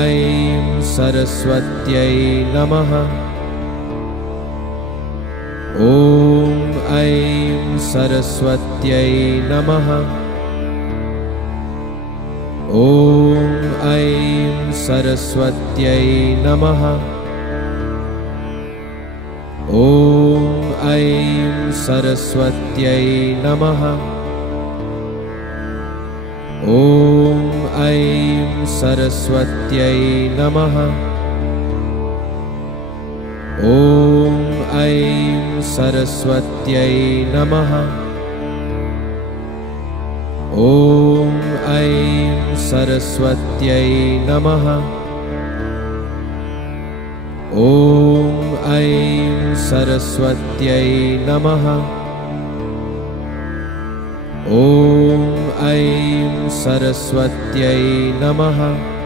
ऐं सरस्वत्यै नमः। ॐ ऐं सरस्वत्यै नमः। ॐ ऐं सरस्वत्यै नमः। ॐ ऐं सरस्वत्यै नमः। ॐ ऐं सरस्वत्यै नमः। ॐ ऐं सरस्वत्यै नमः। ॐ ऐं सरस्वत्यै नमः। ॐ ऐं सरस्वत्यै नमः। ॐ ऐं सरस्वत्यै नमः।